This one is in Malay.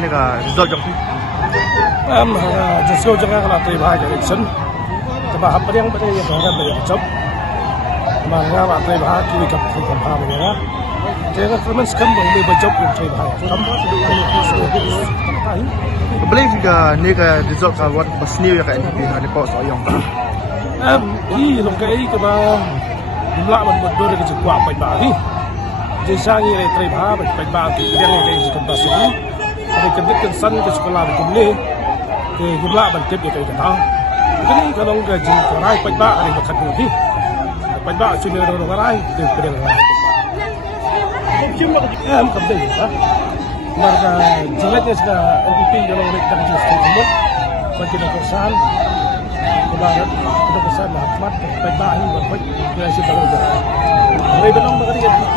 cái này là result trong khi just go jangan kalau tu bahaya election sebab apa yang pada yang orang banyak job mangga apa tu bahaya kiri kap tu kampar mereka jangan kerana sekarang boleh berjob untuk bahaya kampar beli juga ni cái result cái what pas new ya cái NDP ada kau soyong ini lokai ke bah jumlah betul ke cukup apa bahaya jadi ini teri bahaya bahaya yang ini jadi pasal ada kedekan san ke sekolah itu boleh ke jumlah bantet ya kayak gitu. Jadi kalau ke jadi kerai pajak ada makan lagi. Pajak cuma orang kerai itu pedang kerai. Macam tu ya. Mereka jelasnya sekarang NDP kalau mereka jadi statement bagi kesan, kebarat kesan Ahmad pajak ini berbuat berhasil bagus. Mereka bilang mereka NDP